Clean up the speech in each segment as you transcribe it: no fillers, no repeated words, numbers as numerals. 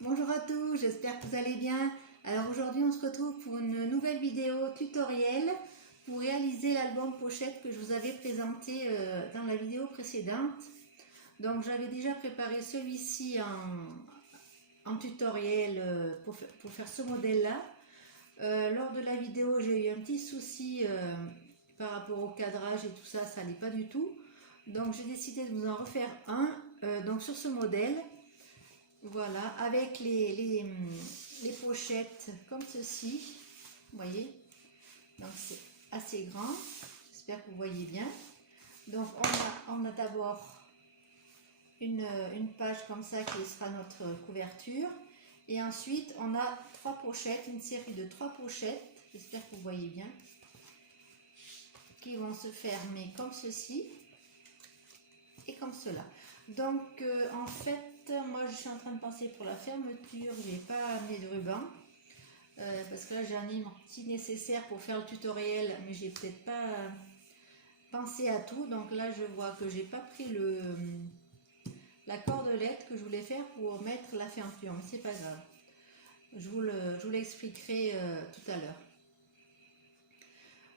Bonjour à tous, j'espère que vous allez bien. Alors aujourd'hui on se retrouve pour une nouvelle vidéo tutoriel pour réaliser l'album pochette que je vous avais présenté dans la vidéo précédente. Donc j'avais déjà préparé celui-ci en tutoriel pour faire ce modèle là. Lors de la vidéo j'ai eu un petit souci par rapport au cadrage et tout ça, ça n'allait pas du tout. Donc j'ai décidé de vous en refaire un donc sur ce modèle. Voilà, avec les pochettes comme ceci, vous voyez, donc c'est assez grand, j'espère que vous voyez bien. Donc on a d'abord une page comme ça qui sera notre couverture, et ensuite on a trois pochettes, une série de trois pochettes, j'espère que vous voyez bien, qui vont se fermer comme ceci et comme cela. Donc en fait, moi je suis en train de penser pour la fermeture, je n'ai pas amené de ruban parce que là j'ai un petit nécessaire pour faire le tutoriel, mais j'ai peut-être pas pensé à tout. Donc là je vois que j'ai pas pris la cordelette que je voulais faire pour mettre la fermeture, mais c'est pas grave, je vous l'expliquerai tout à l'heure.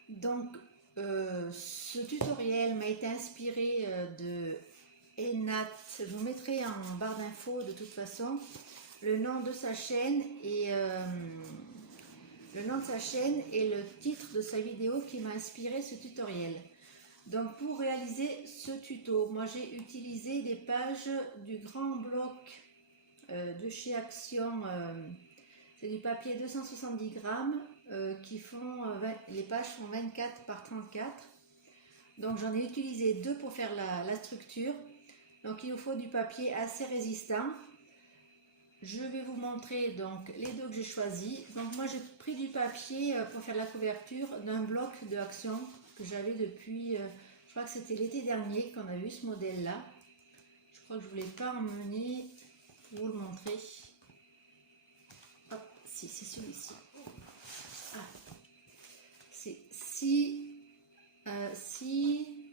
Donc ce tutoriel m'a été inspiré de Enat. Je vous mettrai en barre d'infos de toute façon le nom de sa chaîne et le titre de sa vidéo qui m'a inspiré ce tutoriel. Donc pour réaliser ce tuto, moi j'ai utilisé des pages du grand bloc de chez Action. C'est du papier 270 grammes qui font les pages font 24 par 34. Donc j'en ai utilisé deux pour faire la structure. Donc il vous faut du papier assez résistant. Je vais vous montrer donc les deux que j'ai choisis. Donc moi j'ai pris du papier pour faire la couverture d'un bloc de Action que j'avais depuis, je crois que c'était l'été dernier qu'on a eu ce modèle là. Je crois que je ne voulais pas emmener pour vous le montrer. Hop, si c'est celui-ci. Ah, c'est si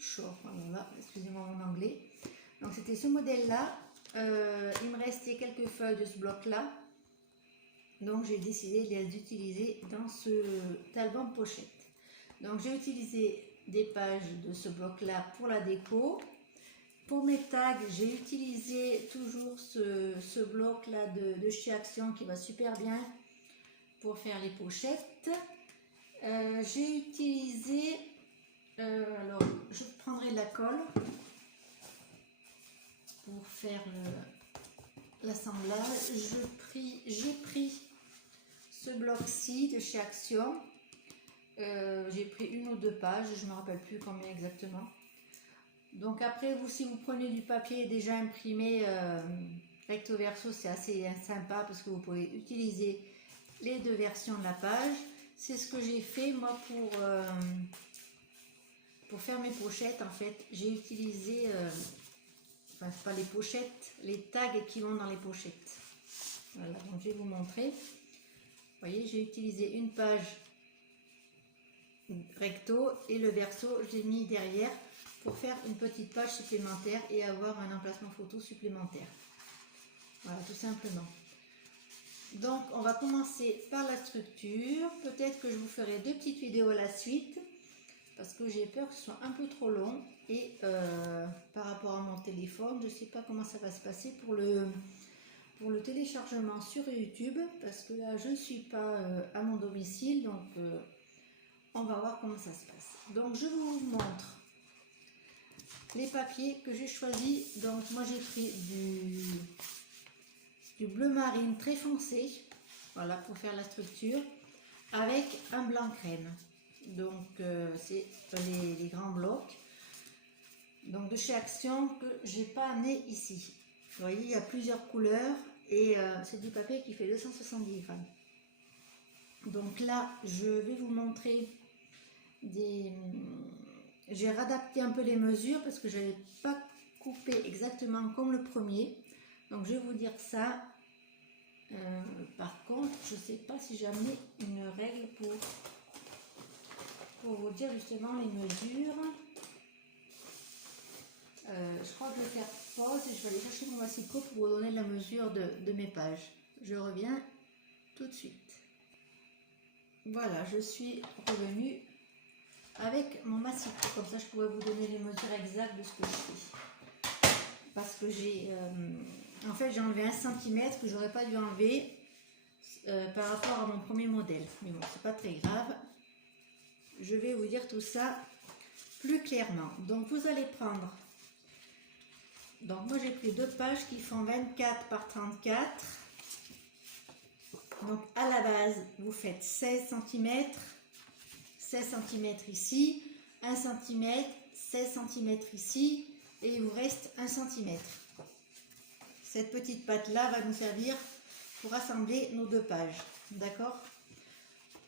chaud. Voilà, excusez-moi mon anglais. Donc c'était ce modèle là. Il me restait quelques feuilles de ce bloc là, donc j'ai décidé de les utiliser dans cet album pochette. Donc j'ai utilisé des pages de ce bloc là pour la déco. Pour mes tags, j'ai utilisé toujours ce bloc là de chez Action qui va super bien pour faire les pochettes. J'ai utilisé alors je prendrai de la colle pour faire l'assemblage. J'ai pris ce bloc-ci de chez Action. J'ai pris une ou deux pages, je ne me rappelle plus combien exactement. Donc après, vous, si vous prenez du papier déjà imprimé recto verso, c'est assez sympa parce que vous pouvez utiliser les deux versions de la page. C'est ce que j'ai fait moi pour faire mes pochettes. En fait, j'ai utilisé enfin pas les pochettes, les tags qui vont dans les pochettes. Voilà, donc je vais vous montrer. Vous voyez, j'ai utilisé une page recto et le verso, je l'ai mis derrière pour faire une petite page supplémentaire et avoir un emplacement photo supplémentaire. Voilà, tout simplement. Donc, on va commencer par la structure. Peut-être que je vous ferai deux petites vidéos à la suite parce que j'ai peur que ce soit un peu trop long et par rapport à mon téléphone, je ne sais pas comment ça va se passer pour le téléchargement sur YouTube parce que là je ne suis pas à mon domicile, donc on va voir comment ça se passe. Donc je vous montre les papiers que j'ai choisis. Donc moi j'ai pris du bleu marine très foncé, voilà, pour faire la structure, avec un blanc crème. Donc c'est les grands blocs donc de chez Action que j'ai pas amené ici. Vous voyez, il y a plusieurs couleurs et c'est du papier qui fait 270 grammes. Donc là je vais vous montrer j'ai réadapté un peu les mesures parce que je n'avais pas coupé exactement comme le premier, donc je vais vous dire ça. Par contre, je ne sais pas si j'ai amené une règle pour vous dire justement les mesures. Je crois que je vais faire pause et je vais aller chercher mon massicot pour vous donner la mesure de mes pages. Je reviens tout de suite. Voilà, je suis revenue avec mon massif. Comme ça, je pourrais vous donner les mesures exactes de ce que je fais. Parce que j'ai... en fait, j'ai enlevé 1 cm que j'aurais pas dû enlever par rapport à mon premier modèle. Mais bon, c'est pas très grave. Je vais vous dire tout ça plus clairement. Donc, vous allez prendre... Donc, moi, j'ai pris 2 pages qui font 24 par 34. Donc, à la base, vous faites 16 cm. 16 cm ici, 1 cm, 16 cm ici, et il vous reste 1 cm. Cette petite patte-là va nous servir pour assembler nos 2 pages. D'accord?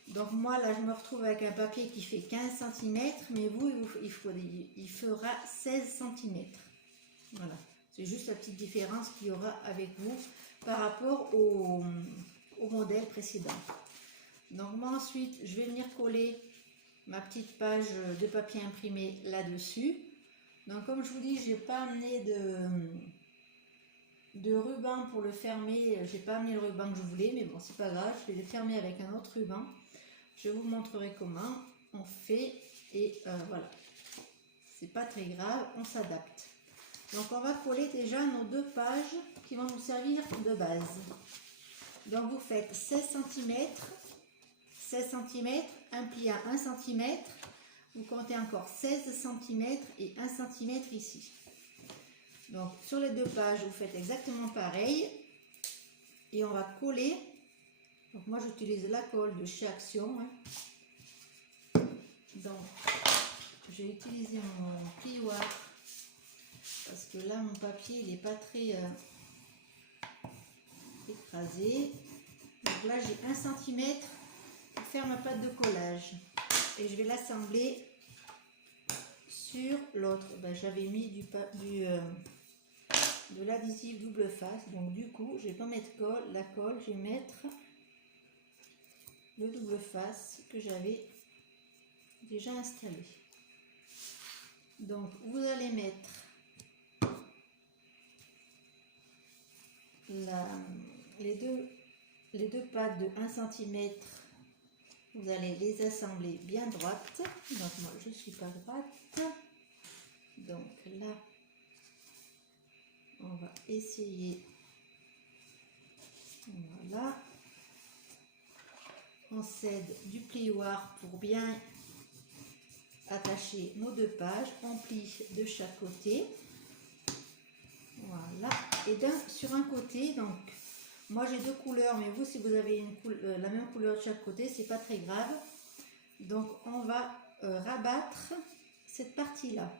Donc moi, là, je me retrouve avec un papier qui fait 15 cm, mais vous, il fera 16 cm. Voilà. C'est juste la petite différence qu'il y aura avec vous par rapport au modèle précédent. Donc moi, ensuite, je vais venir coller ma petite page de papier imprimé là-dessus. Donc comme je vous dis, j'ai pas amené de ruban pour le fermer. J'ai pas amené le ruban que je voulais, mais bon, c'est pas grave, je vais le fermer avec un autre ruban. Je vous montrerai comment on fait et voilà. C'est pas très grave, on s'adapte. Donc on va coller déjà nos 2 pages qui vont nous servir de base. Donc vous faites 16 cm, 16 cm, un pli à 1 cm, vous comptez encore 16 cm et 1 cm ici. Donc sur les 2 pages, vous faites exactement pareil et on va coller. Donc moi j'utilise la colle de chez Action. Donc j'ai utilisé mon plioir parce que là mon papier il n'est pas très écrasé. Donc là j'ai 1 cm pour faire ma pâte de collage et je vais l'assembler sur l'autre. Ben, j'avais mis de l'adhésif double face, donc du coup je vais pas mettre la colle, je vais mettre le double face que j'avais déjà installé. Donc vous allez mettre les deux pattes de 1 cm. Vous allez les assembler bien droites. Donc moi je ne suis pas droite. Donc là, on va essayer. Voilà. On s'aide du plioir pour bien attacher nos 2 pages. On plie de chaque côté. Voilà. Et sur un côté, donc moi j'ai 2 couleurs, mais vous si vous avez la même couleur de chaque côté, c'est pas très grave. Donc on va rabattre cette partie-là.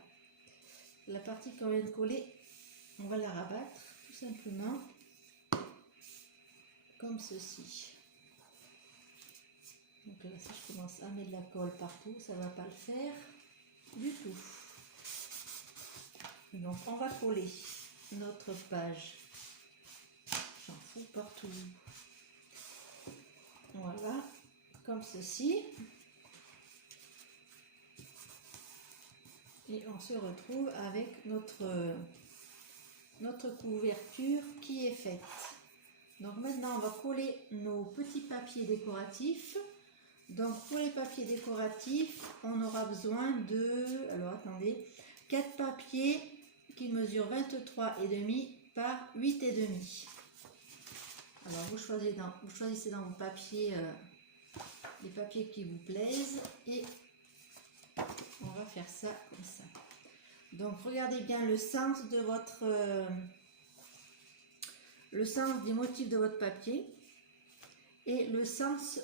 La partie qu'on vient de coller, on va la rabattre tout simplement comme ceci. Donc là, si je commence à mettre de la colle partout, ça ne va pas le faire du tout. Donc on va coller notre page. J'en fous partout. Voilà, comme ceci. Et on se retrouve avec notre couverture qui est faite. Donc maintenant on va coller nos petits papiers décoratifs. Donc pour les papiers décoratifs, on aura besoin de, alors attendez, 4 papiers qui mesurent 23,5 par 8,5. Alors vous choisissez dans vos papiers les papiers qui vous plaisent et on va faire ça comme ça. Donc regardez bien le sens de le sens du motif de votre papier et le sens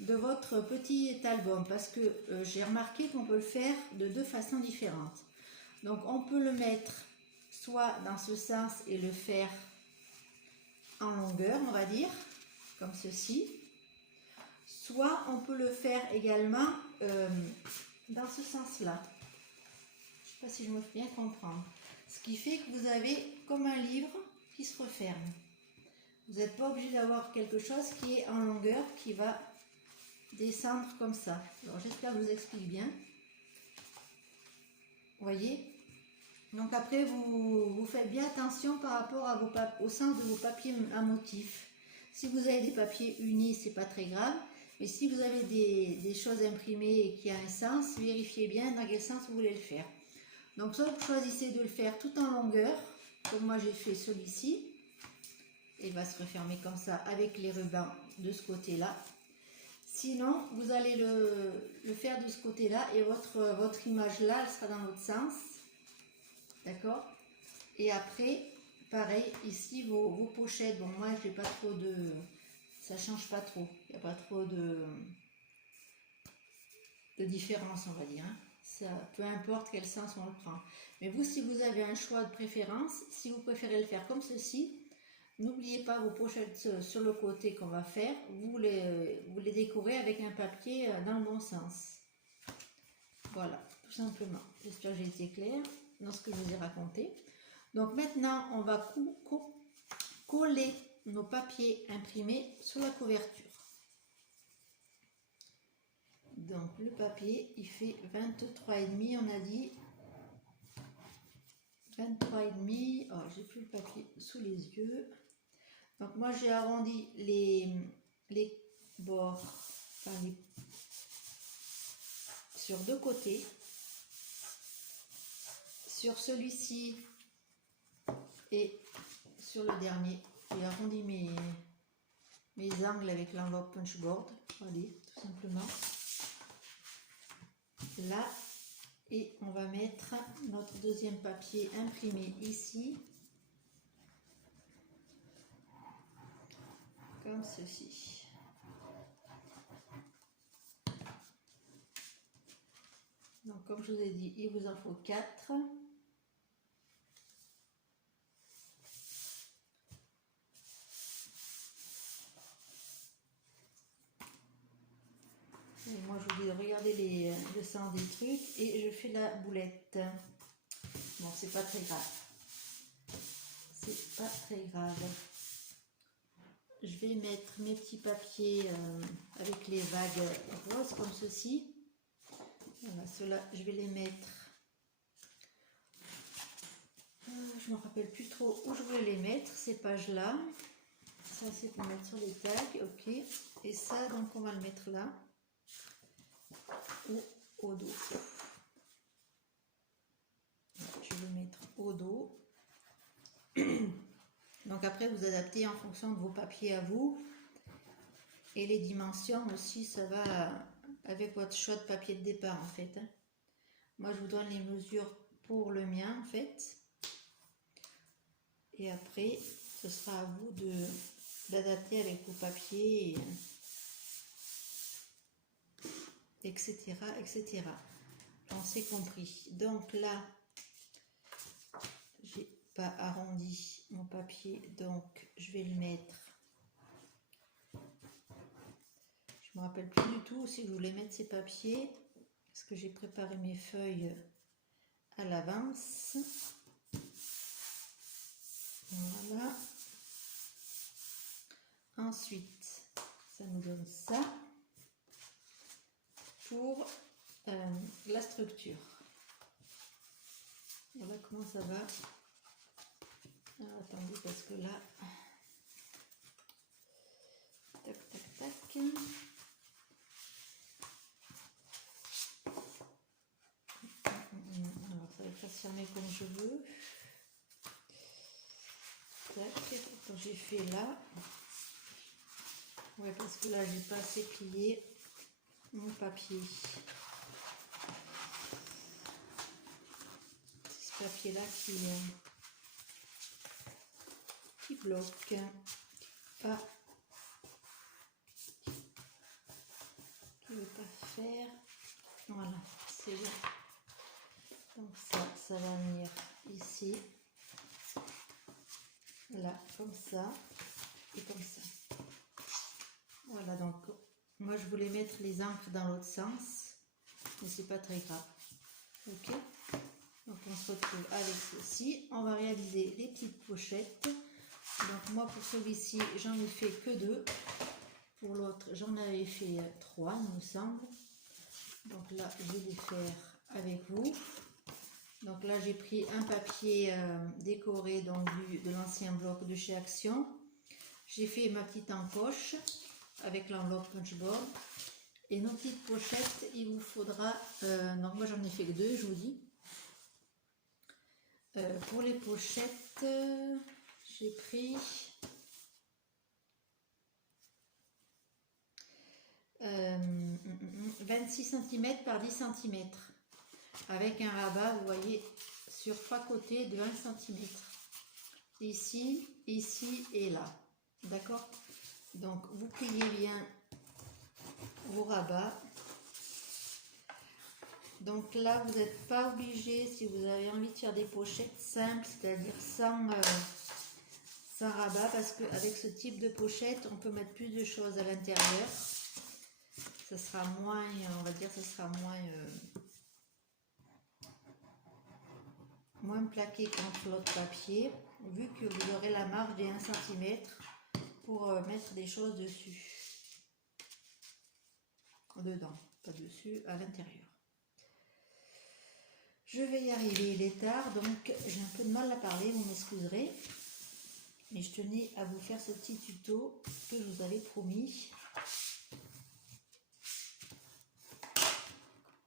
de votre petit album, parce que j'ai remarqué qu'on peut le faire de 2 façons différentes. Donc on peut le mettre soit dans ce sens et le faire en longueur, on va dire, comme ceci, soit on peut le faire également dans ce sens-là. Je ne sais pas si je me fais bien comprendre. Ce qui fait que vous avez comme un livre qui se referme. Vous n'êtes pas obligé d'avoir quelque chose qui est en longueur, qui va descendre comme ça. Alors j'espère que je vous explique bien. Vous voyez? Donc après, vous faites bien attention par rapport à au sens de vos papiers à motifs. Si vous avez des papiers unis, c'est pas très grave. Mais si vous avez des choses imprimées et qui a un sens, vérifiez bien dans quel sens vous voulez le faire. Donc soit vous choisissez de le faire tout en longueur, comme moi j'ai fait celui-ci. Il va se refermer comme ça avec les rubans de ce côté-là. Sinon, vous allez le faire de ce côté-là et votre image là, elle sera dans l'autre sens. D'accord? Et après, pareil, ici, vos pochettes. Bon, moi, j'ai pas trop de... Ça change pas trop. Il n'y a pas trop de différence, on va dire. Hein. Ça, peu importe quel sens on le prend. Mais vous, si vous avez un choix de préférence, si vous préférez le faire comme ceci, n'oubliez pas vos pochettes sur le côté qu'on va faire. Vous les décorez avec un papier dans le bon sens. Voilà, tout simplement. J'espère que j'ai été claire dans ce que je vous ai raconté. Donc maintenant, on va coller nos papiers imprimés sur la couverture. Donc le papier, il fait 23,5, on a dit. 23,5. Oh, j'ai plus le papier sous les yeux. Donc moi, j'ai arrondi les bords, enfin sur deux côtés. Sur celui-ci et sur le dernier, j'ai arrondi mes angles avec l'enveloppe punchboard. Allez, tout simplement. Là, et on va mettre notre deuxième papier imprimé ici, comme ceci. Donc, comme je vous ai dit, il vous en faut 4. Et moi, je vous dis de regarder le sens des trucs et je fais la boulette. Bon, c'est pas très grave. C'est pas très grave. Je vais mettre mes petits papiers avec les vagues roses comme ceci. Voilà, ceux-là, je vais les mettre. Je ne me rappelle plus trop où je voulais les mettre, ces pages-là. Ça, c'est pour mettre sur les tags, ok. Et ça, donc, on va le mettre là. Ou au dos. Je vais le mettre au dos. Donc après, vous adaptez en fonction de vos papiers à vous. Et les dimensions aussi, ça va avec votre choix de papier de départ, en fait. Moi, je vous donne les mesures pour le mien, en fait. Et après, ce sera à vous d'adapter avec vos papiers, etc., etc. On s'est compris. Donc là, j'ai pas arrondi mon papier, donc je vais le mettre. Je me rappelle plus du tout si je voulais mettre ces papiers, parce que j'ai préparé mes feuilles à l'avance. Voilà. Ensuite, ça nous donne ça pour la structure. Voilà comment ça va. Alors, attendez, parce que là, tac, tac, tac. Alors, ça va pas se fermer comme je veux. Tac, quand j'ai fait là. Ouais, parce que là, j'ai pas assez plié mon papier. C'est ce papier-là qui bloque, qui veut pas faire. Voilà, c'est bon. Donc ça va venir ici, là, comme ça et comme ça. Voilà, donc moi je voulais mettre les encres dans l'autre sens, mais c'est pas très grave. Ok, donc on se retrouve avec ceci. On va réaliser les petites pochettes. Donc moi pour celui-ci j'en ai fait que 2. Pour l'autre j'en avais fait 3, il me semble. Donc là je vais les faire avec vous. Donc là j'ai pris un papier décoré donc de l'ancien bloc de chez Action. J'ai fait ma petite encoche avec l'enveloppe punchboard. Et nos petites pochettes, il vous faudra, donc moi j'en ai fait que 2, je vous dis. Pour les pochettes, j'ai pris 26 cm par 10 cm avec un rabat, vous voyez, sur 3 côtés de 1 cm. Ici, ici et là. D'accord? Donc vous pliez bien vos rabats. Donc là, vous n'êtes pas obligé, si vous avez envie de faire des pochettes simples, c'est-à-dire sans rabat, parce qu'avec ce type de pochette, on peut mettre plus de choses à l'intérieur. Ça sera moins, on va dire, ça sera moins plaqué contre l'autre papier, vu que vous aurez la marge des 1 cm pour mettre des choses dessus. Dedans, pas dessus, à l'intérieur. Je vais y arriver, il est tard, donc j'ai un peu de mal à parler, vous m'excuserez. Mais je tenais à vous faire ce petit tuto que je vous avais promis.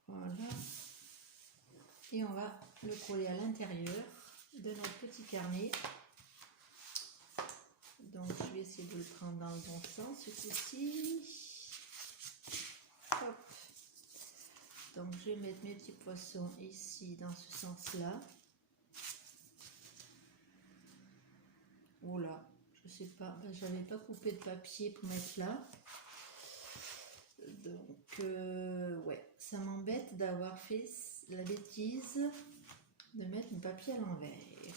Voilà. Et on va le coller à l'intérieur de notre petit carnet. Donc je vais essayer de le prendre dans le bon sens ce coup-ci. Hop. Donc je vais mettre mes petits poissons ici dans ce sens-là. Oula, je sais pas, j'avais pas coupé de papier pour mettre là. Donc ouais, ça m'embête d'avoir fait la bêtise de mettre mon papier à l'envers.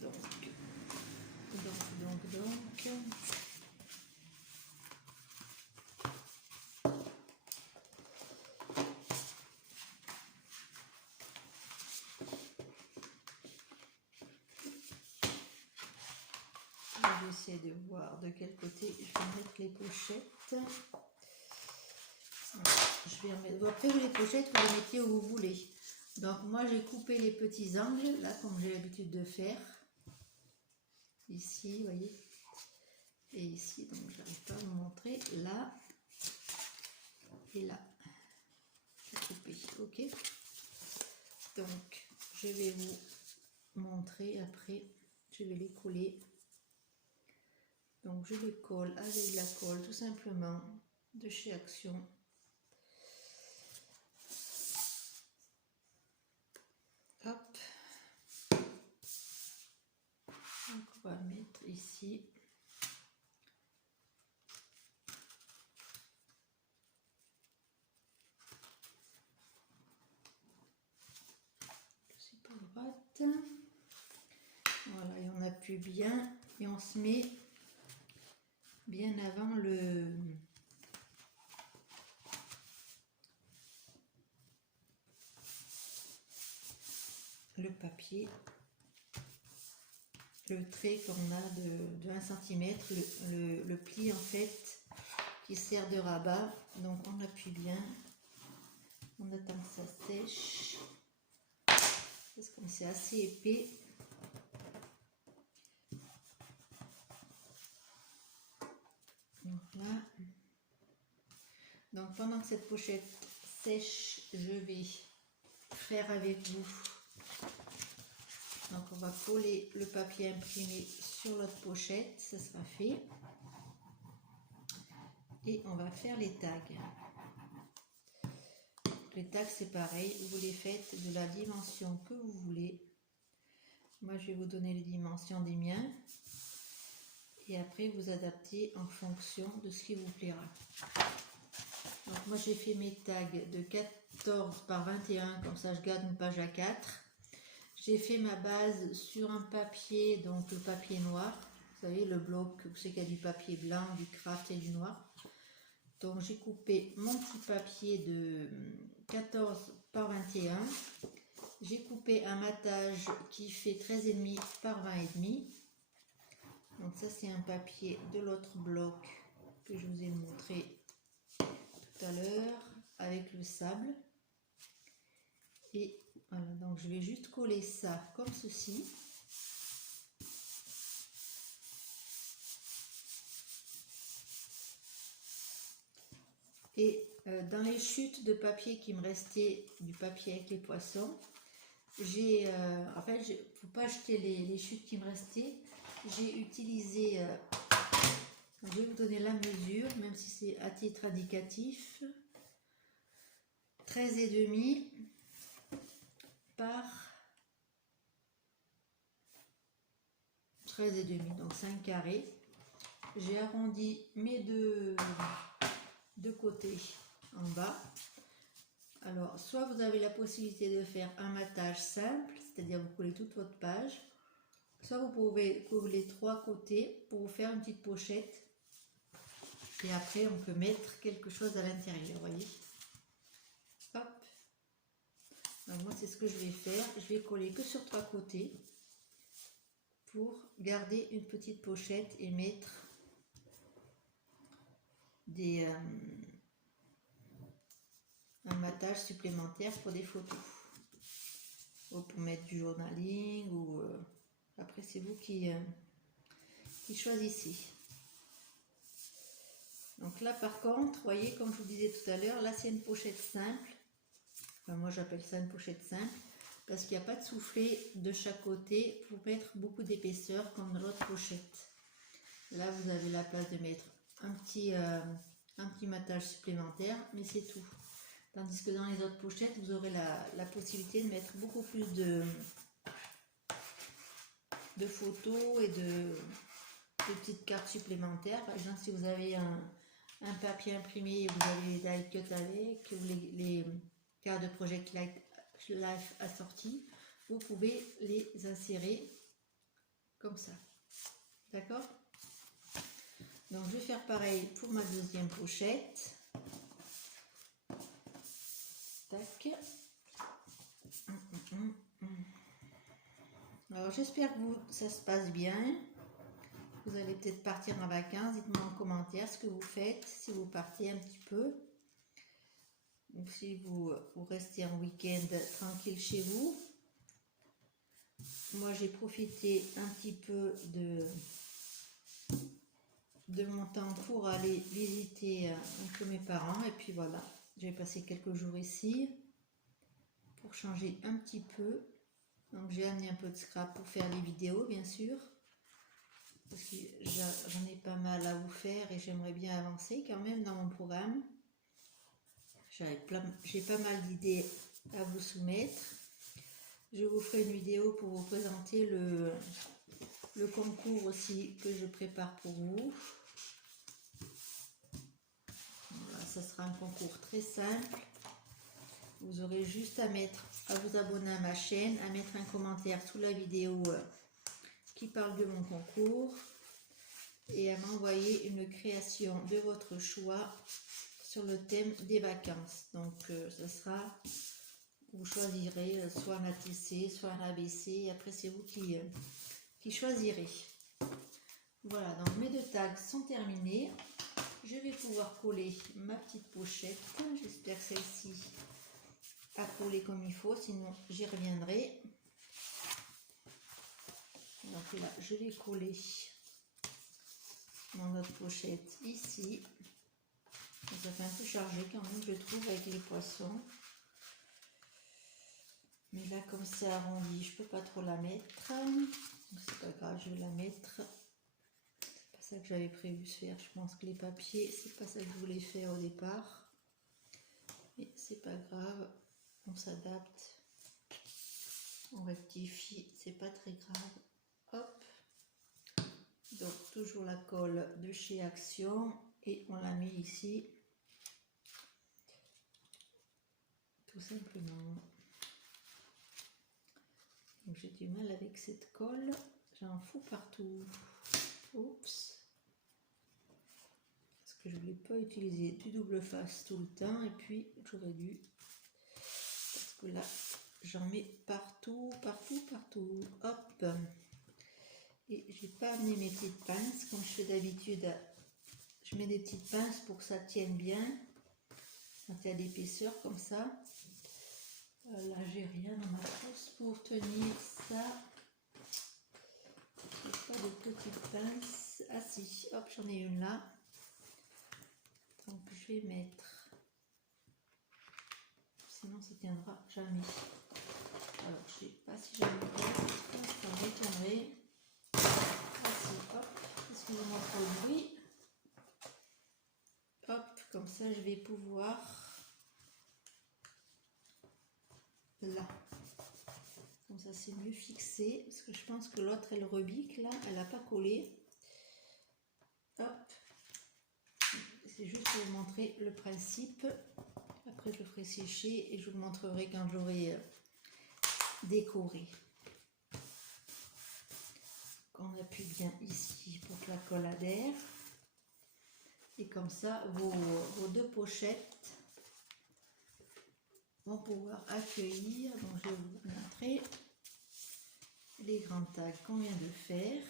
Donc. Je vais essayer de voir de quel côté je vais mettre les pochettes. Je vais remettre. Après, les pochettes, vous les mettez où vous voulez. Donc, moi, j'ai coupé les petits angles, là, comme j'ai l'habitude de faire. Ici, vous voyez. Et ici, donc, j'arrive pas à vous montrer. Là. Et là. J'ai coupé. OK. Donc, je vais vous montrer après. Je vais les coller. Donc je les colle avec la colle tout simplement de chez Action. Hop. Donc on va mettre ici. C'est pas droite. Voilà, et on appuie bien et on se met bien avant le papier, le trait qu'on a de 1 cm, le pli en fait qui sert de rabat. Donc on appuie bien, on attend que ça sèche parce que c'est assez épais. Voilà. Donc pendant que cette pochette sèche, je vais faire avec vous. Donc on va coller le papier imprimé sur l'autre pochette, ça sera fait. Et on va faire les tags. Les tags c'est pareil, vous les faites de la dimension que vous voulez. Moi je vais vous donner les dimensions des miens. Et après vous adaptez en fonction de ce qui vous plaira. Donc moi j'ai fait mes tags de 14 par 21, comme ça je garde une page A4. J'ai fait ma base sur un papier, donc le papier noir. Vous savez, le bloc, vous savez qu'il y a du papier blanc, du craft et du noir. Donc j'ai coupé mon petit papier de 14 par 21. J'ai coupé un matage qui fait 13,5 par 20,5. Donc ça c'est un papier de l'autre bloc que je vous ai montré tout à l'heure avec le sable. Et voilà, donc je vais juste coller ça comme ceci. Et dans les chutes de papier qui me restaient, du papier avec les poissons, j'ai, en fait, il ne faut pas jeter les chutes qui me restaient. J'ai utilisé, je vais vous donner la mesure, même si c'est à titre indicatif, 13,5 par 13,5, donc 5 carrés. J'ai arrondi mes deux côtés en bas. Alors, soit vous avez la possibilité de faire un matage simple, c'est-à-dire vous collez toute votre page, soit vous pouvez coller 3 côtés pour vous faire une petite pochette. Et après, on peut mettre quelque chose à l'intérieur, vous voyez. Hop. Donc moi, c'est ce que je vais faire. Je vais coller que sur 3 côtés pour garder une petite pochette et mettre un matage supplémentaire pour des photos. Ou pour mettre du journaling, ou après c'est vous qui choisissez. Donc là par contre, vous voyez, comme je vous disais tout à l'heure, là c'est une pochette simple. Enfin, moi j'appelle ça une pochette simple, parce qu'il n'y a pas de soufflet de chaque côté pour mettre beaucoup d'épaisseur comme dans l'autre pochette. Là vous avez la place de mettre un petit matage supplémentaire, mais c'est tout. Tandis que dans les autres pochettes, vous aurez la possibilité de mettre beaucoup plus de photos et de petites cartes supplémentaires. Par exemple, si vous avez un papier imprimé et vous avez les die cut avec, ou les cartes de Project Life assorties, vous pouvez les insérer comme ça. D'accord? Donc je vais faire pareil pour ma deuxième pochette. Tac. Alors j'espère que ça se passe bien. Vous allez peut-être partir en vacances. Dites-moi en commentaire ce que vous faites, si vous partez un petit peu. Ou si vous restez en week-end tranquille chez vous. Moi j'ai profité un petit peu de mon temps pour aller visiter un peu mes parents. Et puis voilà, j'ai passé quelques jours ici pour changer un petit peu. Donc j'ai amené un peu de scrap pour faire les vidéos, bien sûr, parce que j'en ai pas mal à vous faire et j'aimerais bien avancer quand même dans mon programme. J'ai pas mal d'idées à vous soumettre. Je vous ferai une vidéo pour vous présenter le concours aussi que je prépare pour vous. Voilà, ça sera un concours très simple. Vous aurez juste à vous abonner à ma chaîne, à mettre un commentaire sous la vidéo qui parle de mon concours et à m'envoyer une création de votre choix sur le thème des vacances. Donc ça sera, vous choisirez soit un ATC, soit un ABC, après c'est vous qui choisirez. Voilà, donc mes deux tags sont terminés. Je vais pouvoir coller ma petite pochette. J'espère que celle-ci a collé comme il faut, sinon j'y reviendrai. Donc là, je vais coller mon autre pochette ici. Ça fait un peu chargé quand même, je trouve, avec les poissons. Mais là, comme c'est arrondi, je peux pas trop la mettre. C'est pas grave, je vais la mettre. C'est pas ça que j'avais prévu de faire. Je pense que les papiers, c'est pas ça que je voulais faire au départ. Mais c'est pas grave, on s'adapte. On rectifie, c'est pas très grave. Hop. Donc toujours la colle de chez Action et on la met ici. Tout simplement. J'ai du mal avec cette colle, j'en fous partout. Oups. Parce que je ne voulais pas utiliser du double face tout le temps et puis j'aurais dû. Parce que là, j'en mets partout, partout, partout. Hop. Et j'ai pas amené mes petites pinces comme je fais d'habitude. Je mets des petites pinces pour que ça tienne bien. Quand il y a l'épaisseur comme ça. Là, j'ai rien dans ma trousse pour tenir ça. J'ai pas de petite pince. Ah si, hop, j'en ai une là. Donc je vais mettre. Sinon ça tiendra jamais. Alors je sais pas si j'en ai. Ça m'étonnerait. Ah si, hop, excusez-moi pour le bruit. Hop, comme ça je vais pouvoir. Là. Comme ça c'est mieux fixé. Parce que je pense que l'autre elle rebique là. Elle n'a pas collé. Hop. C'est juste pour vous montrer le principe. Après je le ferai sécher et je vous montrerai quand j'aurai décoré. Qu'on appuie bien ici pour que la colle adhère. Et comme ça vos deux pochettes vont pouvoir accueillir. Donc je vais vous montrer les grands tags qu'on vient de faire.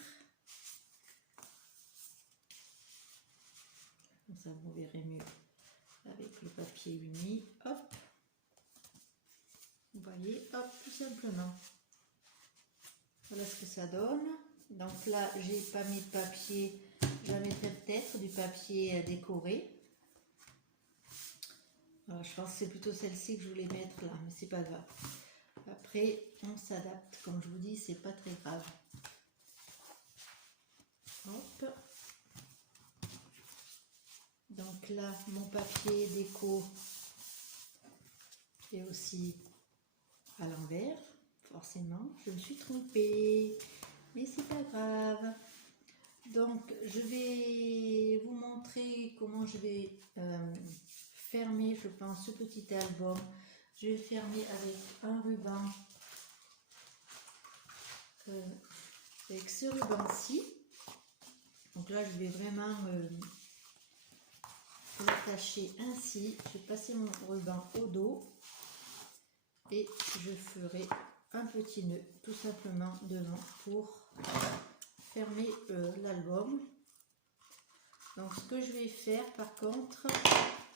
Comme ça vous verrez mieux avec le papier uni. Hop, vous voyez, hop, tout simplement. Voilà ce que ça donne. Donc là j'ai pas mis de papier, je mettrai peut-être du papier décoré. Alors, je pense que c'est plutôt celle-ci que je voulais mettre là, mais c'est pas grave. Après on s'adapte, comme je vous dis, c'est pas très grave. Hop. Donc là mon papier déco est aussi à l'envers. Forcément, je me suis trompée, mais c'est pas grave. Donc, je vais vous montrer comment je vais fermer, je pense, ce petit album. Je vais le fermer avec un ruban, avec ce ruban-ci. Donc là, je vais vraiment l'attacher ainsi. Je vais passer mon ruban au dos et je ferai un petit nœud tout simplement devant pour fermer l'album. Donc ce que je vais faire par contre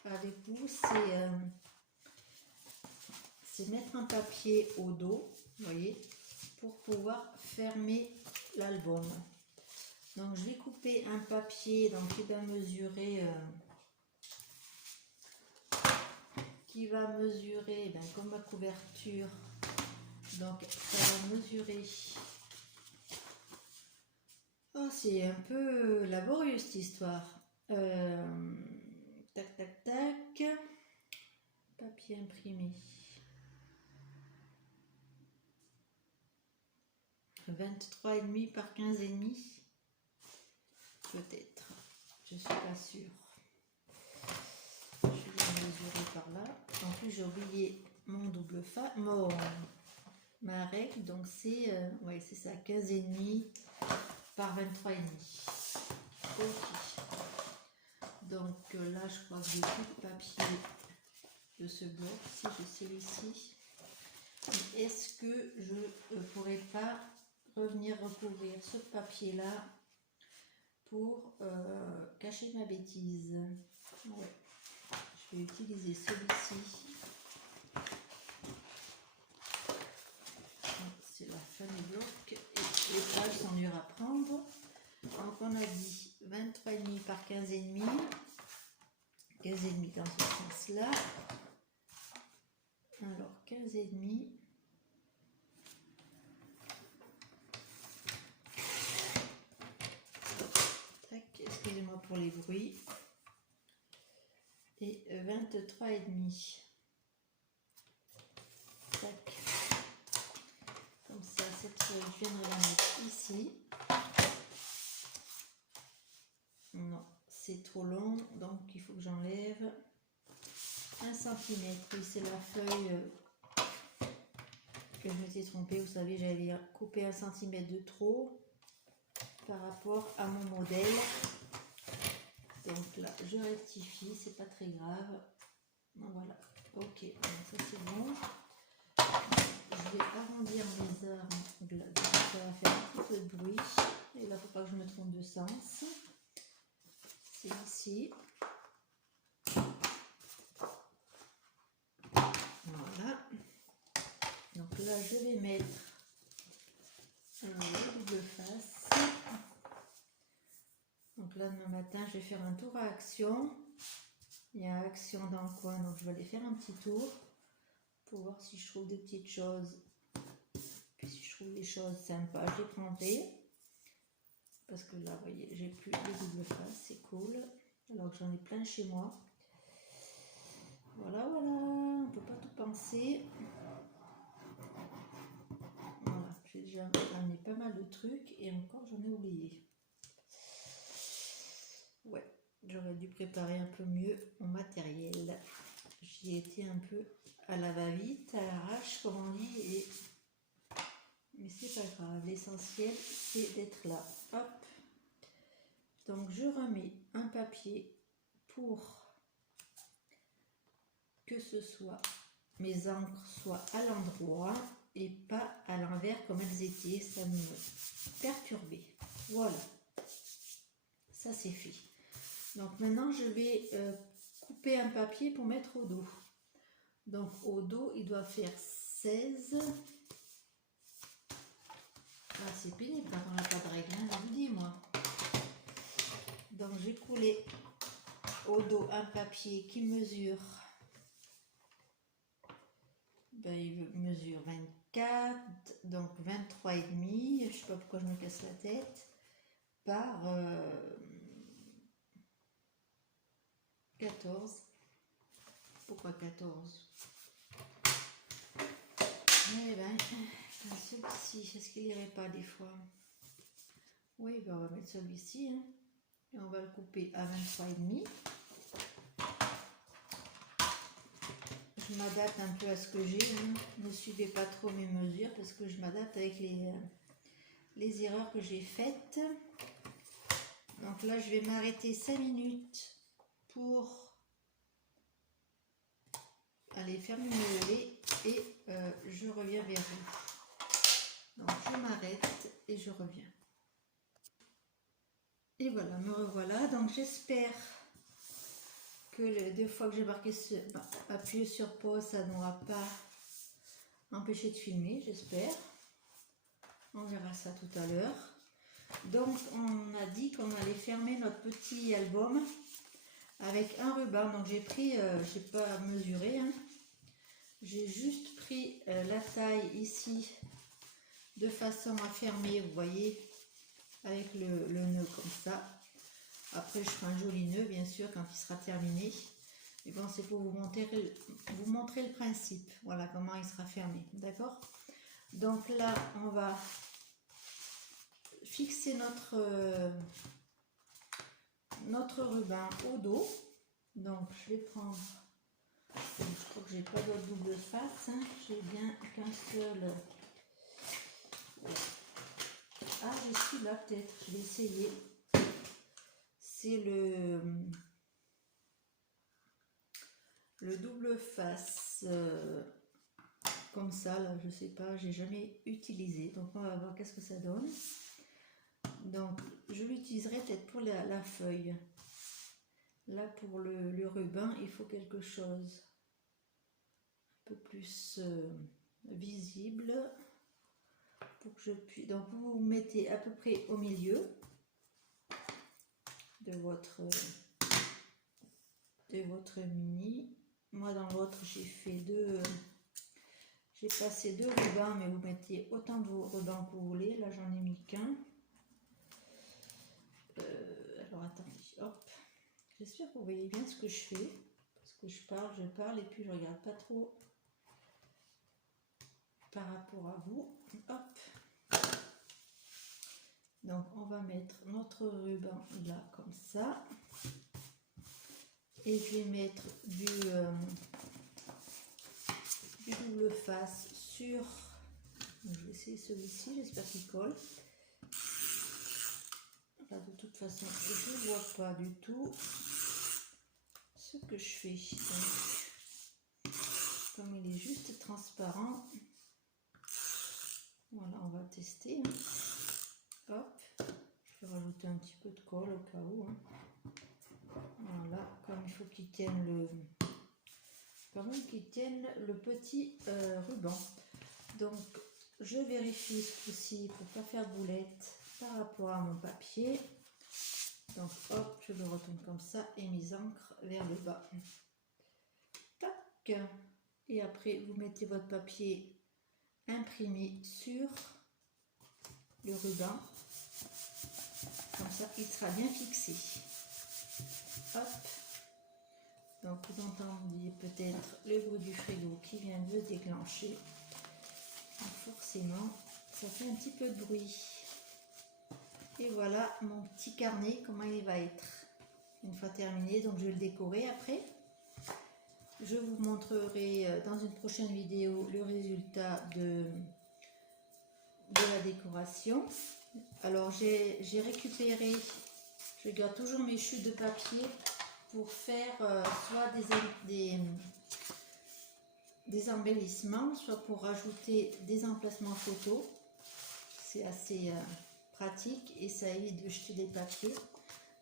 avec vous, c'est mettre un papier au dos, vous voyez, pour pouvoir fermer l'album. Donc je vais couper un papier donc, qui va mesurer comme ma couverture. Donc ça va mesurer. Oh, c'est un peu laborieux cette histoire. Tac, tac, tac. Papier imprimé. 23,5 par 15,5. Peut-être. Je suis pas sûre. Je vais mesurer par là. En plus, j'ai oublié mon double fa, ma règle. Donc c'est ouais, c'est ça, 15,5 par 23,5. Ok. Donc là, je crois que j'ai plus de papier de ce bloc. Si j'ai celui-ci. Est-ce que je ne pourrais pas revenir recouvrir ce papier-là pour cacher ma bêtise? Ouais. Je vais utiliser celui-ci. C'est la fin du bloc. Et les pages sont dures à prendre. Donc on a dit 23,5 par 15,5. 15,5 dans ce sens-là. Alors 15,5. Tac, excusez-moi pour les bruits. Et 23,5. Tac. Comme ça, cette feuille, je viendrai la mettre ici. Non, c'est trop long, donc il faut que j'enlève 1 cm. Oui, c'est la feuille que je m'étais trompée. Vous savez, j'avais coupé 1 cm de trop par rapport à mon modèle. Donc là, je rectifie, c'est pas très grave. Voilà, ok, donc ça c'est bon. Je vais arrondir mes angles, donc ça va faire un petit peu de bruit. Et là, il ne faut pas que je me trompe de sens. C'est ici. Voilà. là je vais mettre le double face. Donc là demain matin je vais faire un tour à Action. Il y a Action dans le coin, donc je vais aller faire un petit tour pour voir si je trouve des petites choses. Puis si je trouve des choses sympas, je les prendrai. Parce que là, vous voyez, j'ai plus les double face, c'est cool. Alors que j'en ai plein chez moi. Voilà, voilà, on peut pas tout penser. Voilà, j'ai déjà ramené pas mal de trucs et encore j'en ai oublié. Ouais, j'aurais dû préparer un peu mieux mon matériel. J'y ai été un peu à la va-vite, à l'arrache, comme on dit. Mais c'est pas grave, l'essentiel c'est d'être là. Hop. Donc je remets un papier pour que ce soit mes encres soient à l'endroit et pas à l'envers comme elles étaient, ça me perturbait. Voilà, ça c'est fait. Donc maintenant je vais couper un papier pour mettre au dos. Donc au dos il doit faire 16. Ah, c'est pénible quand on n'a pas de règle, hein, je vous dis moi. Donc j'ai coulé au dos un papier qui mesure, ben, il mesure 24, donc 23,5, je sais pas pourquoi je me casse la tête, par 14. Pourquoi 14? Eh ben, celui-ci, est-ce qu'il irait pas des fois? Oui, ben on va mettre celui-ci, hein, et on va le couper à 23,5. Je m'adapte un peu à ce que j'ai, hein. Ne suivez pas trop mes mesures parce que je m'adapte avec les erreurs que j'ai faites. Donc là je vais m'arrêter 5 minutes pour aller faire mon lait et je reviens vers vous. Donc je m'arrête et je reviens. Et voilà, me revoilà. Donc j'espère que les 2 fois que j'ai marqué appuyé sur pause, ça n'aura pas empêché de filmer, j'espère. On verra ça tout à l'heure. Donc on a dit qu'on allait fermer notre petit album avec un ruban. Donc j'ai pris, j'ai pas mesuré, hein. J'ai juste pris la taille ici de façon à fermer, vous voyez, avec le nœud comme ça. Après je ferai un joli nœud bien sûr quand il sera terminé. Et bon, c'est pour vous montrer le principe, voilà comment il sera fermé, d'accord? Donc là on va fixer notre ruban au dos. Donc je vais prendre, je crois que j'ai pas d'autre double face, hein. J'ai bien qu'un seul. Ah, je suis là peut-être, je vais essayer. C'est le double face comme ça là, je sais pas, j'ai jamais utilisé, donc on va voir qu'est-ce que ça donne. Donc je l'utiliserai peut-être pour la feuille. Là pour le ruban il faut quelque chose un peu plus visible pour que je puisse. Donc vous vous mettez à peu près au milieu de votre mini. Moi dans l'autre j'ai fait j'ai passé 2 rubans, mais vous mettez autant de rubans que vous voulez. Là j'en ai mis qu'un. Alors attendez, hop. J'espère que vous voyez bien ce que je fais. Parce que je parle et puis je regarde pas trop par rapport à vous. Hop. Donc on va mettre notre ruban là comme ça. Et je vais mettre du double face sur. Je vais essayer celui-ci, j'espère qu'il colle. Là, de toute façon, je ne vois pas du tout ce que je fais. Donc, comme il est juste transparent, voilà, on va tester. Hop, je vais rajouter un petit peu de colle au cas où. Voilà, comme il faut qu'il tienne le petit ruban. Donc je vérifie ce coup-ci pour pas faire boulette par rapport à mon papier. Donc hop, je le retourne comme ça et mes encres vers le bas. Tac. Et après vous mettez votre papier imprimé sur le ruban. Comme ça il sera bien fixé. Hop. Donc vous entendiez peut-être le bruit du frigo qui vient de déclencher. Donc forcément ça fait un petit peu de bruit. Et voilà mon petit carnet, comment il va être une fois terminé. Donc je vais le décorer après. Je vous montrerai dans une prochaine vidéo le résultat de la décoration. Alors j'ai récupéré, je garde toujours mes chutes de papier pour faire soit des embellissements, soit pour rajouter des emplacements photos. C'est assez pratique et ça évite de jeter des papiers.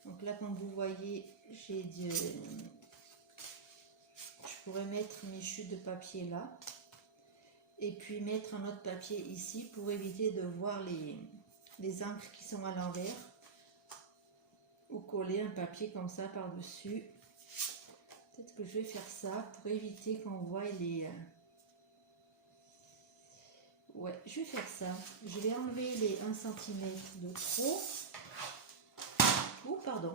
Donc là, comme vous voyez, je pourrais mettre mes chutes de papier là et puis mettre un autre papier ici pour éviter de voir les encres qui sont à l'envers, ou coller un papier comme ça par dessus. Peut-être que je vais faire ça pour éviter qu'on voit les ouais, je vais faire ça. Je vais enlever les 1 cm de trop. Oh, pardon.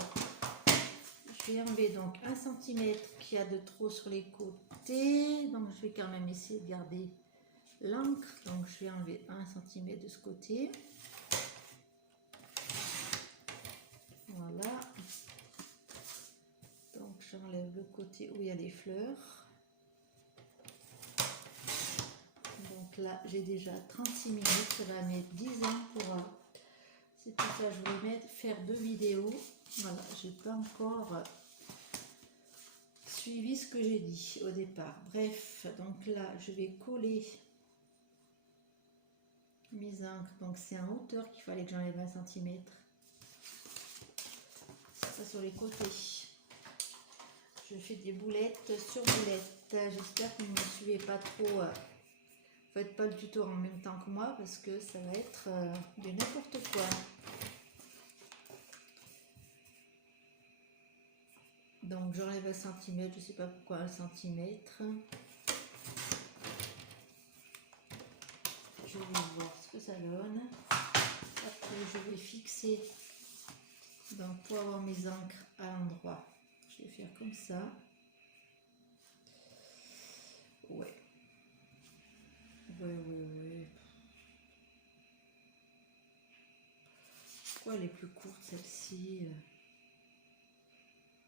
Je vais enlever donc 1 cm qu'il y a de trop sur les côtés. Donc, je vais quand même essayer de garder l'encre. Donc, je vais enlever 1 cm de ce côté. Voilà. Donc, j'enlève le côté où il y a les fleurs. Donc là, j'ai déjà 36 minutes, ça va mettre 10 ans pour... C'est pour ça que je voulais faire 2 vidéos. Voilà, j'ai pas encore suivi ce que j'ai dit au départ. Bref, donc là, je vais coller mes encres. Donc c'est en hauteur qu'il fallait que j'enlève 20 cm. Ça sur les côtés. Je fais des boulettes sur boulettes. J'espère que vous ne me suivez pas trop... Faites pas le tuto en même temps que moi parce que ça va être de n'importe quoi. Donc j'enlève 1 cm, je sais pas pourquoi 1 cm. Je vais voir ce que ça donne. Après je vais fixer, donc pour avoir mes encres à l'endroit, je vais faire comme ça. Ouais. Ouais. Pourquoi elle est plus courte celle-ci?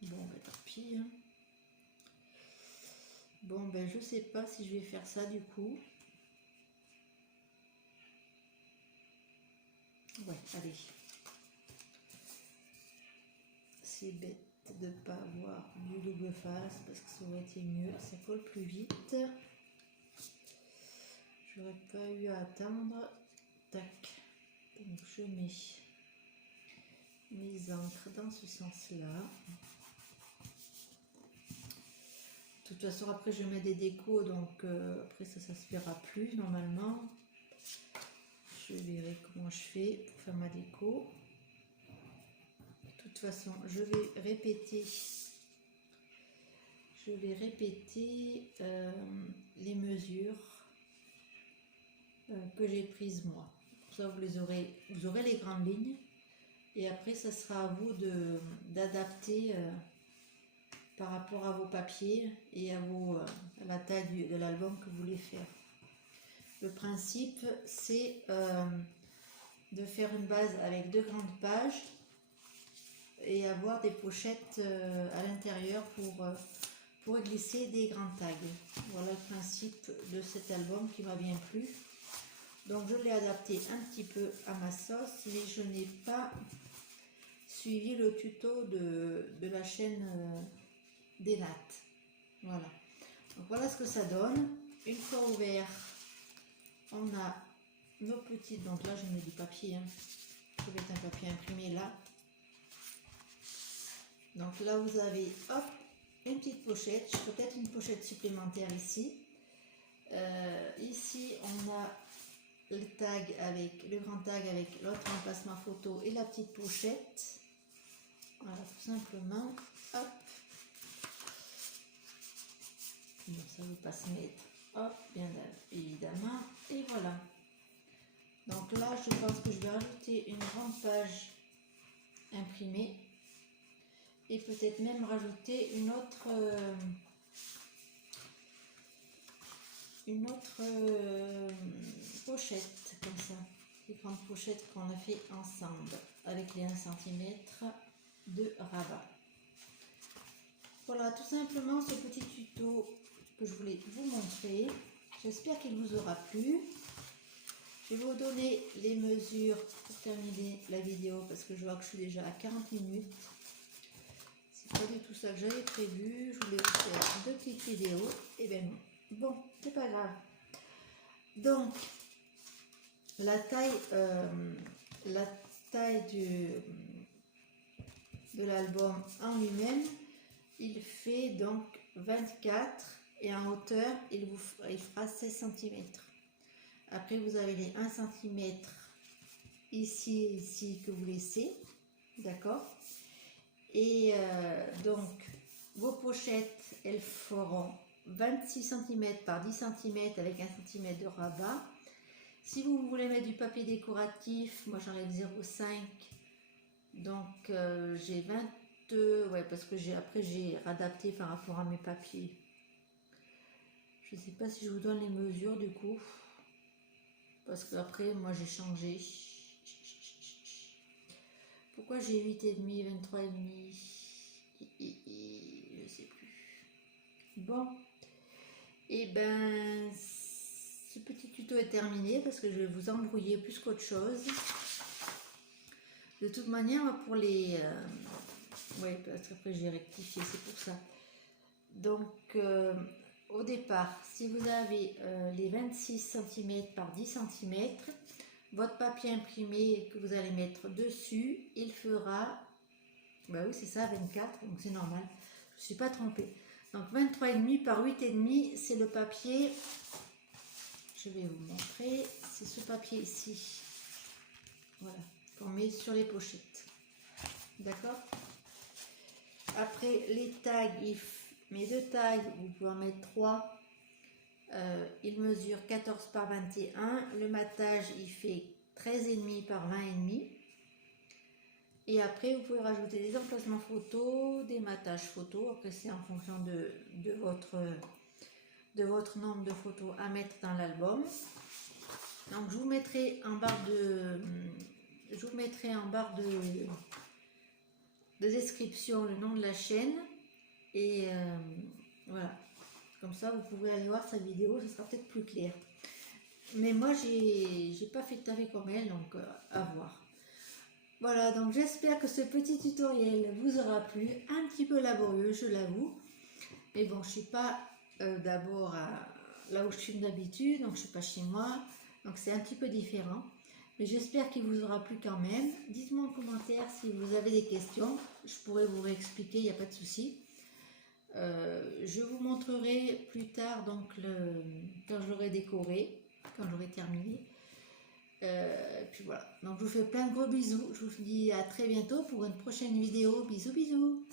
Bon, ben tant pis. Hein. Bon, ben je sais pas si je vais faire ça du coup. Ouais, allez. C'est bête de ne pas avoir du double face parce que ça aurait été mieux. Ça colle plus vite. J'aurais pas eu à attendre. Tac. Donc je mets mes encres dans ce sens-là. De toute façon, après je mets des décos, donc après ça se verra plus normalement. Je verrai comment je fais pour faire ma déco. De toute façon, je vais répéter les mesures que j'ai prises moi. Pour ça, vous aurez les grandes lignes. Et après, ça sera à vous d'adapter par rapport à vos papiers et à la taille de l'album que vous voulez faire. Le principe, c'est de faire une base avec 2 grandes pages et avoir des pochettes à l'intérieur pour glisser des grandes tags. Voilà le principe de cet album qui m'a bien plu. Donc je l'ai adapté un petit peu à ma sauce, mais je n'ai pas suivi le tuto de la chaîne des nattes. Voilà. Donc voilà ce que ça donne. Une fois ouvert, on a nos petites, donc là je mets du papier, hein. Je vais mettre un papier imprimé là. Donc là vous avez hop, une petite pochette, peut-être une pochette supplémentaire ici. Ici on a le tag avec le grand tag avec l'autre emplacement photo et la petite pochette. Voilà, tout simplement. Hop. Donc ça ne veut pas se mettre. Hop, bien évidemment. Et voilà. Donc là, je pense que je vais rajouter une grande page imprimée. Et peut-être même rajouter une autre pochette, comme ça. Les grandes pochettes qu'on a fait ensemble avec les 1 cm de rabat. Voilà, tout simplement ce petit tuto que je voulais vous montrer. J'espère qu'il vous aura plu. Je vais vous donner les mesures pour terminer la vidéo parce que je vois que je suis déjà à 40 minutes. C'est pas du tout ça que j'avais prévu. Je voulais vous faire 2 petites vidéos. Et bien non. Bon, c'est pas grave. Donc, la taille de l'album en lui-même, il fait donc 24 et en hauteur, il fera 16 cm. Après, vous avez les 1 cm ici et ici que vous laissez, d'accord? Et donc, vos pochettes, elles feront 26 cm par 10 cm avec 1 cm de rabat. Si vous voulez mettre du papier décoratif, moi j'enlève 0,5. Donc j'ai 22, ouais, parce que après j'ai adapté par rapport à mes papiers. Je ne sais pas si je vous donne les mesures du coup. Parce qu'après, moi j'ai changé. Pourquoi j'ai 8,5, 23,5? Je sais plus. Bon. Et ben, ce petit tuto est terminé parce que je vais vous embrouiller plus qu'autre chose. De toute manière, pour les... ouais, parce qu'après j'ai rectifié, c'est pour ça. Donc, au départ, si vous avez les 26 cm par 10 cm, votre papier imprimé que vous allez mettre dessus, il fera... bah oui, c'est ça, 24, donc c'est normal. Je ne suis pas trompée. Donc 23,5 par 8,5, c'est le papier, je vais vous montrer, c'est ce papier ici, voilà, qu'on met sur les pochettes, d'accord? Après les tags, mes 2 tags, vous pouvez en mettre 3, il mesure 14 par 21, le matage il fait 13,5 par 20,5. Et après, vous pouvez rajouter des emplacements photos, des matages photos. Après, c'est en fonction de votre nombre de photos à mettre dans l'album. Donc, je vous mettrai en barre de description le nom de la chaîne. Et voilà. Comme ça, vous pouvez aller voir sa vidéo. Ce sera peut-être plus clair. Mais moi, j'ai pas fait tout à fait comme elle, donc à voir. Voilà, donc j'espère que ce petit tutoriel vous aura plu, un petit peu laborieux, je l'avoue. Mais bon, je ne suis pas d'abord là où je suis d'habitude, donc je ne suis pas chez moi, donc c'est un petit peu différent. Mais j'espère qu'il vous aura plu quand même. Dites-moi en commentaire si vous avez des questions, je pourrais vous réexpliquer, il n'y a pas de souci. Je vous montrerai plus tard, donc quand je l'aurai décoré, quand j'aurai terminé. Puis voilà, donc je vous fais plein de gros bisous, je vous dis à très bientôt pour une prochaine vidéo, bisous bisous.